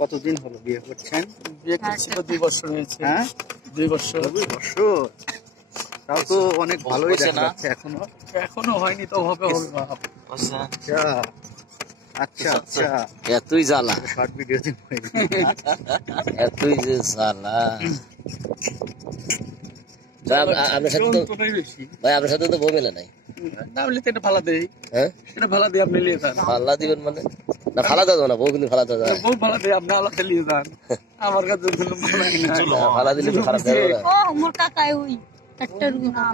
কতদিন হলো বিয়ে করছেন? বিয়ে করছি তো 2 বছর হয়েছে। হ্যাঁ 2 বছর। 2 বছর, তাও তো অনেক ভালোই দেখা যাচ্ছে। এখনো হয়নি তো, হবে হবে বাপ। আচ্ছা আচ্ছা আচ্ছা, এতই জ্বালা, শর্ট ভিডিও দিন। এতই যে জ্বালা। আপনার সাথে তো ভাই, আপনার সাথে তো বউ মেলে নাই। না বলে তো এটা ফালা দেই। হ্যাঁ এটা ফালা দিয়ে আপনি নিয়ে যান। ফাল্লা দিবেন মানে? না ফালা দেবো না, বউ কিন্তু ফালা দেওয়া যায়। বউ ফালা দিয়ে আপনি আলাদা নিয়ে যান। আমার কাছে কোনো মানাই না। ফালা দিলে তো খারাপ দেবে না। ও মোর কাকাই ওই ট্রাক্টর গুনা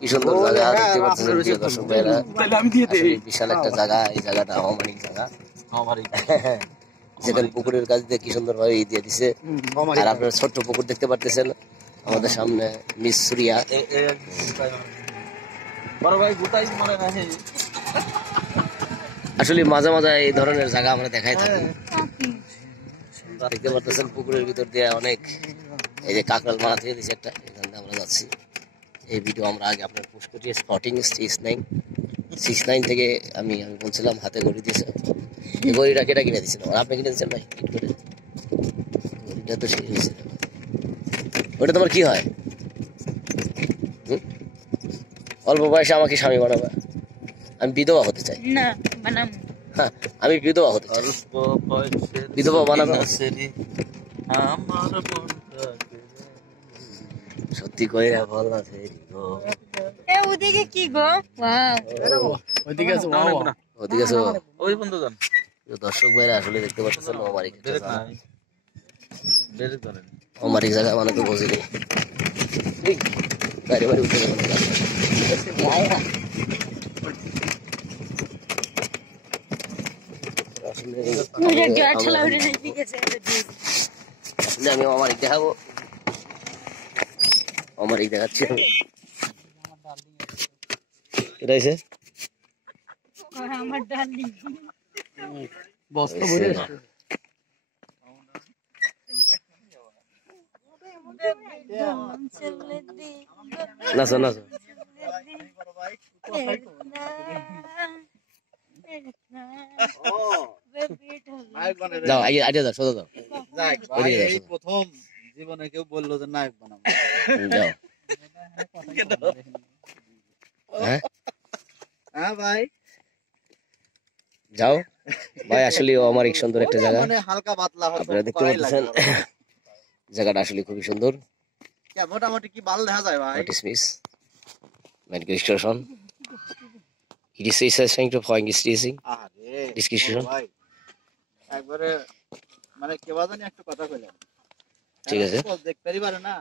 কি সুন্দর জায়গা দেখতে পাচ্ছেন প্রিয় দর্শক ভাইরা। তাহলে আমি দিয়ে দেই। বিশাল একটা জায়গা, এই জায়গাটা অমানিক জায়গা। যেখানে পুকুরের কাছ দিয়ে কি সুন্দর ভাবে দিয়ে দিছে। আর আপনার ছোট্ট পুকুর দেখতে পারতেছেন আমাদের সামনে। মিস সুরিয়া আসলে মাঝে মাঝে এই ধরনের জায়গা আমরা দেখাই থাকি। দেখতে পারতেছেন পুকুরের ভিতর দিয়ে অনেক এই যে কাকরাল মারা থেকে দিচ্ছে একটা, এখান থেকে আমরা যাচ্ছি। এই ভিডিও আমরা আগে আপনার পোস্ট করি স্পটিং 69 থেকে। আমি বলছিলাম হাতে গড়ি দিয়েছে, এই গড়িটা কেটা কিনে দিচ্ছিল, আপনি কিনে দিচ্ছেন ভাই? কিট করে গড়িটা তো সেই হয়েছে। ওটা তোমার কি হয়? অল্প বয়সে আমাকে স্বামী বানাবা? আমি বিধবা হতে চাই। না বানাম। হ্যাঁ আমি বিধবা হতে চাই। বিধবা বানাবো সত্যি কইরা বল না ফেরি গো। এ ওদিকে কি গো? ওয়াও ওইদিকে আছে বাবা। ওদিকে আছে ওই বন্ধুগণ। দর্শক ভাইরা আসলে দেখতে পাচ্ছেন অমারিক জায়গা। অমারিক জায়গা মানে তো বুঝিনি। গাড়ি বাড়ি উঠে যাবেন। আমি অমারিক দেখাবো, অমারিক দেখাচ্ছি আমি। এটা হয়েছে আমার ডার্লিং বস্তা ভরে নাচো নাচো। যাও আগে আগে যাও, সোজা যাও। এই প্রথম জীবনে কেউ বললো যে নায়ক বানাবো। যাও। হ্যাঁ হ্যাঁ ভাই যাও ভাই। আসলে অমারিক সুন্দর একটা জায়গা, মানে হালকা পাতলা আপনারা দেখতে পাচ্ছেন। জায়গাটা আসলে খুবই সুন্দর। মোটামুটি কি ভালো দেখা যায় ভাই? What is Miss? Medication. It is essential to find staging. আরে Discussion. ভাই একবারে মানে কেবা জানি একটা কথা কইলাম, ঠিক আছে। দেখতে পারি না।